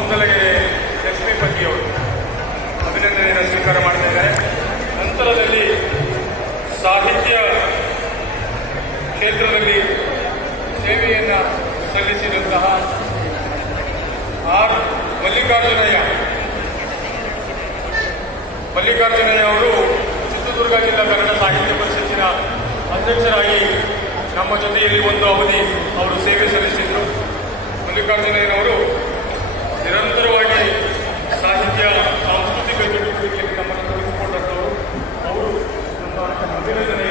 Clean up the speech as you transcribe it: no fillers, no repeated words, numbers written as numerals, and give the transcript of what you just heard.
ಕೌಂದಲಗೆರೆ ಲಕ್ಷ್ಮೀಪತಿಯವರು ಅಭಿನಂದನೆಯನ್ನು ಸ್ವೀಕಾರ ಮಾಡ್ತಿದ್ದಾರೆ. ನಂತರದಲ್ಲಿ ಸಾಹಿತ್ಯ ಕ್ಷೇತ್ರದಲ್ಲಿ ಸೇವೆಯನ್ನು ಸಲ್ಲಿಸಿದಂತಹ ಆರ್ ಮಲ್ಲಿಕಾರ್ಜುನಯ್ಯ ಅವರು ಚಿತ್ರದುರ್ಗ ಜಿಲ್ಲಾ ಕನ್ನಡ ಸಾಹಿತ್ಯ ಪರಿಷತ್ತಿನ ಅಧ್ಯಕ್ಷರಾಗಿ ನಮ್ಮ ಜೊತೆಯಲ್ಲಿ ಒಂದು ಅವಧಿ ಅವರು ಸೇವೆ ಸಲ್ಲಿಸಿದರು. ಮಲ್ಲಿಕಾರ್ಜುನಯ್ಯನವರು ನಿರಂತರವಾಗಿ ಸಾಹಿತ್ಯ ಸಾಂಸ್ಕೃತಿಕ ಚಟುವಟಿಕೆಯಲ್ಲಿ ನಮ್ಮನ್ನು ತೊಡಗಿಸಿಕೊಂಡಂಥವರು. ಅವರು ನಮ್ಮ ಅಭಿನಂದನೆ